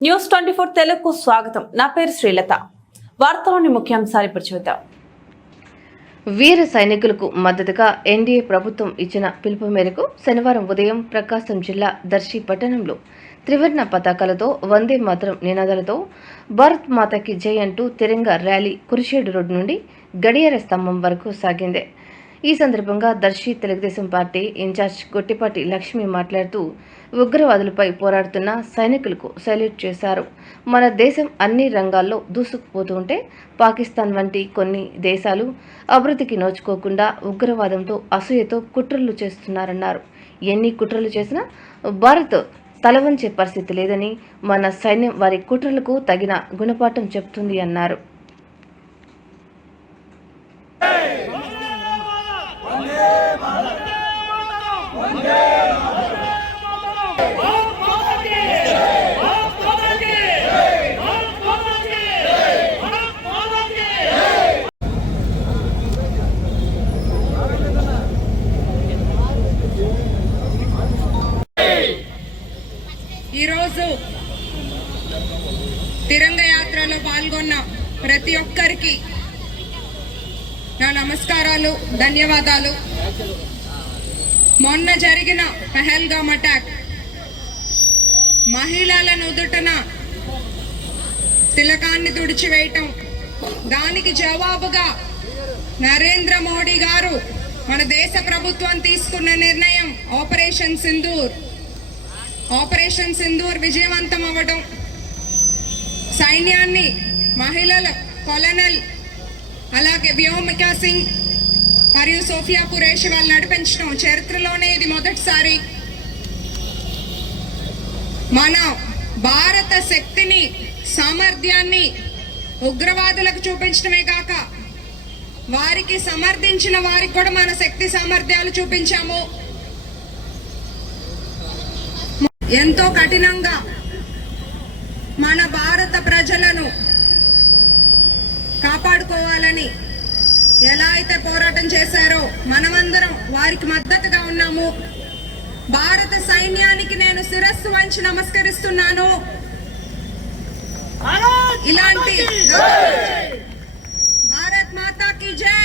News 24 తెలుగుకు స్వాగతం. నా పేరు శ్రీలత. వార్తలోని ముఖ్యాంశాలు ఇప్పుడు చూద్దాం. వీర సైనికులకు మద్దతుగా ఎన్డీఏ ప్రభుత్వం ఇచ్చిన పిలుపు మేరకు శనివారం ఉదయం ప్రకాశం జిల్లా దర్శి పట్టణంలో త్రివర్ణ పతాకాలతో వందే మాతరం నినాదాలతో భారత్ మాతాకి జై అంటూ తిరంగా ర్యాలీ కురిషేడు రోడ్డు నుండి గడియార స్తంభం వరకు సాగింది. ఈ సందర్భంగా దర్శి తెలుగుదేశం పార్టీ ఇన్ఛార్జ్ గొట్టిపాటి లక్ష్మి మాట్లాడుతూ ఉగ్రవాదులపై పోరాడుతున్న సైనికులకు సెల్యూట్ చేశారు. మన దేశం అన్ని రంగాల్లో దూసుకుపోతుంటే పాకిస్తాన్ వంటి కొన్ని దేశాలు అభివృద్ధికి నోచుకోకుండా ఉగ్రవాదంతో అసూయతో కుట్రలు చేస్తున్నారన్నారు. ఎన్ని కుట్రలు చేసినా భారత్ తలవంచే పరిస్థితి లేదని, మన సైన్యం వారి కుట్రలకు తగిన గుణపాఠం చెప్తుంది అన్నారు. ఈరోజు తిరంగ యాత్రలో పాల్గొన్న ప్రతి ఒక్కరికి నా నమస్కారాలు, ధన్యవాదాలు. మొన్న జరిగిన పహల్గామ్ అటాక్ మహిళల నుదుటన తిలకాన్ని తుడిచివేయటం, దానికి జవాబుగా నరేంద్ర మోడీ గారు మన దేశ ప్రభుత్వం తీసుకున్న నిర్ణయం ఆపరేషన్ సింధూర్ విజయవంతం అవ్వడం, సైన్యాన్ని మహిళల కొలనల్ అలాగే వ్యోమికా సింగ్ మరియు సోఫియా కురేషి వాళ్ళు నడిపించడం చరిత్రలోనే ఇది మొదటిసారి. మన భారత శక్తిని, సామర్థ్యాన్ని ఉగ్రవాదులకు చూపించడమే కాక వారికి సమర్థించిన వారికి కూడా మన శక్తి సామర్థ్యాలు చూపించాము. ఎంతో కఠినంగా మన భారత ప్రజలను కాపాడుకోవాలని ఎలా అయితే పోరాటం చేశారో మనమందరం వారికి మద్దతుగా ఉన్నాము. భారత సైన్యానికి నేను శిరస్సు వంచి నమస్కరిస్తున్నాను. ఇలాంటి భారత్ మాతాకి జై.